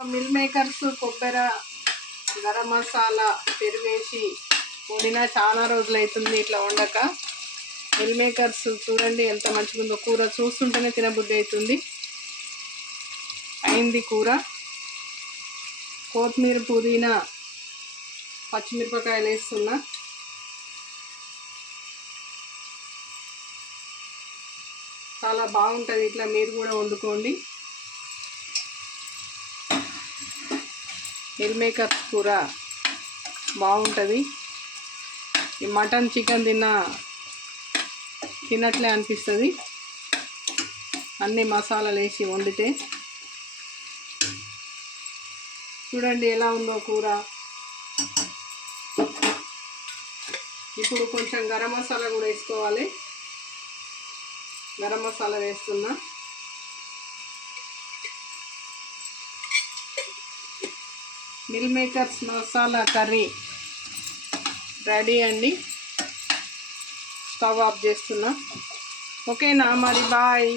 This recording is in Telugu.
మిల్ మేకర్స్, కొబ్బరి, గరం మసాలా, పెరుగేసి వండినా చాలా రోజులు అవుతుంది ఇట్లా వండక. మిల్ మేకర్స్ చూడండి ఎంత మంచిగా ఉందో, కూర చూస్తుంటేనే తినబుద్ధి అవుతుంది. అయింది కూర. కొత్తిమీర, పుదీనా, పచ్చిమిరపకాయలు వేస్తున్నా. చాలా బాగుంటుంది, ఇట్లా మీరు కూడా వండుకోండి. మిల్ మేకర్స్ కూర బాగుంటుంది. ఈ మటన్, చికెన్ తినట్లే అనిపిస్తుంది అన్ని మసాలాలు వేసి వండితే. చూడండి ఎలా ఉందో కూర. ఇప్పుడు కొంచెం గరం మసాలా కూడా వేసుకోవాలి. గరం మసాలా వేస్తున్నా. Mill makers masala curry ready అండి. స్టవ్ ఆఫ్ చేస్తున్నా. ఓకేనా మరి, బాయ్.